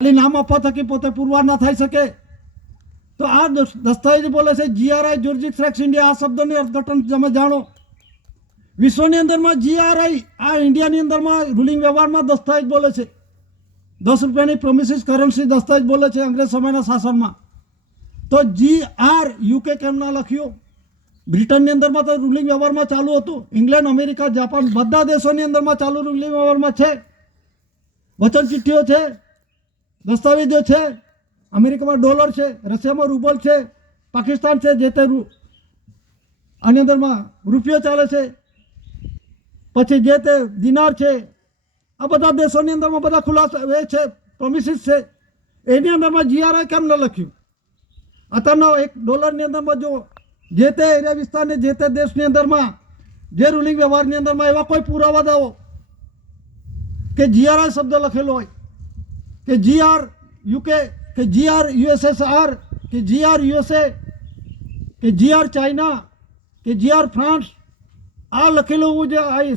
ખાલી નામ આપવા થકી પોતે પુરવાર ના થઈ શકે તો આ દસ્તાવેજ બોલે છે જીઆરઆઈ જ્યુરિસ્ડિક્શન ઇન્ડિયા. આ શબ્દની અર્થઘટન તમે જાણો. વિશ્વની અંદરમાં જીઆરઆઈ આ ઇન્ડિયાની અંદરમાં રૂલિંગ વ્યવહારમાં દસ્તાવેજ બોલે છે. 10 રૂપિયાની પ્રોમિસિસ કરન્સી દસ્તાવેજ બોલે છે અંગ્રેજ સમયના શાસનમાં. તો GR UK કેમ ના લખ્યું? બ્રિટનની અંદરમાં તો રૂલિંગ વ્યવહારમાં ચાલુ હતું. ઇંગ્લેન્ડ, અમેરિકા, જાપાન બધા દેશોની અંદરમાં ચાલુ રૂલિંગ વ્યવહારમાં છે. વચન ચિઠ્ઠીઓ છે, દસ્તાવેજો છે. અમેરિકામાં ડોલર છે, રશિયામાં રૂબલ છે, પાકિસ્તાન છે જે તે આની અંદરમાં રૂપિયો ચાલે છે, પછી જે તે દિનાર છે. આ બધા દેશોની અંદરમાં બધા ખુલાસા એ છે, પ્રોમિસિસ છે. એની અંદરમાં GRI કેમ ન લખ્યું? અત્યારનો $1 અંદરમાં જો જે તે એરિયા વિસ્તારને જે તે દેશની અંદરમાં જે રૂલિંગ વ્યવહારની અંદરમાં એવા કોઈ પુરાવા દાવો કે GRI શબ્દ લખેલો હોય કે GR UK કે GR USSR કે GR USA કે GR ચાઇના કે GR ફ્રાન્સ આ લખેલું હોવું જોઈએ.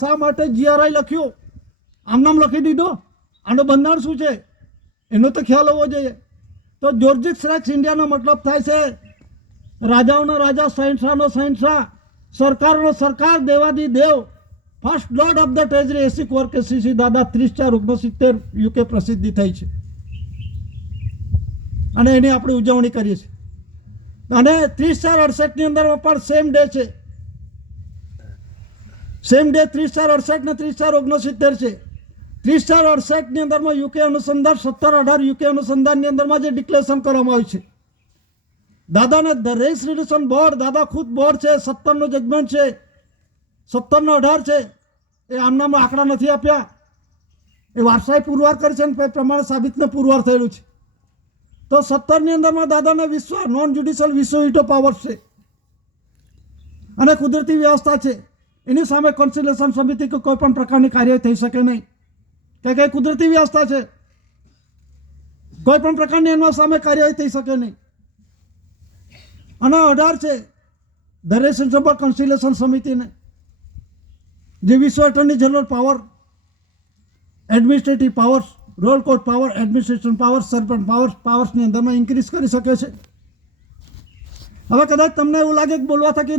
શા માટે GRI લખ્યું? આમ નામ લખી દીધો? આનો બંધારણ શું છે એનો તો ખ્યાલ હોવો જોઈએ. તો જ્યુરિસ્ડિક્શન ઇન્ડિયાનો મતલબ થાય છે રાજાઓનો રાજા, શહેનશાહનો શહેનશાહ, સરકારનો સરકાર, દેવાદી દેવ, first lord of the treasury. 80 કોર કે CC દાદા 30/4/69 UK પ્રસિદ્ધિ થઈ છે અને એની આપણે ઉજવણી કરીએ છીએ. અને 30/4/68ની અંદરમાં પણ સેમ ડે છે. સેમ ડે 30/4/68 ને 30/4/69 છે. 30/4/68ની અંદરમાં UK અનુસંધાન 17/18 UK અનુસંધાનની અંદરમાં જે ડિક્લેરેશન કરવામાં આવ્યું છે. દાદાને ધ રેસ રિડક્શન બોર્ડ, દાદા ખુદ બોર્ડ છે, 17નો જજમેન્ટ છે, 17નો 18 છે. એ આમનામાં આંકડા નથી આપ્યા, એ વારસાઈ પુરવાર કરી છે ને પ્રમાણે સાબિતને પુરવાર થયેલું છે. તો 17ની અંદરમાં દાદાને વિશ્વ નોન જ્યુડિશિયલ વિશ્વ વીટો પાવર્સ છે અને કુદરતી વ્યવસ્થા છે. એની સામે કોન્સિલેશન સમિતિ કે કોઈ પણ પ્રકારની કાર્યવાહી થઈ શકે નહીં કે કંઈ કુદરતી વ્યવસ્થા છે, કોઈ પણ પ્રકારની એના સામે કાર્યવાહી થઈ શકે નહીં. અને 18 છે ધ રેસન્સબલ કોન્સિલેશન સમિતિને જે વિશ્વ attorney general power, administrative powers, role court power, administration powers, serpent પાવર્સની અંદરમાં ઇન્ક્રીઝ કરી શકે છે. હવે કદાચ તમને એવું લાગે કે બોલવા થકી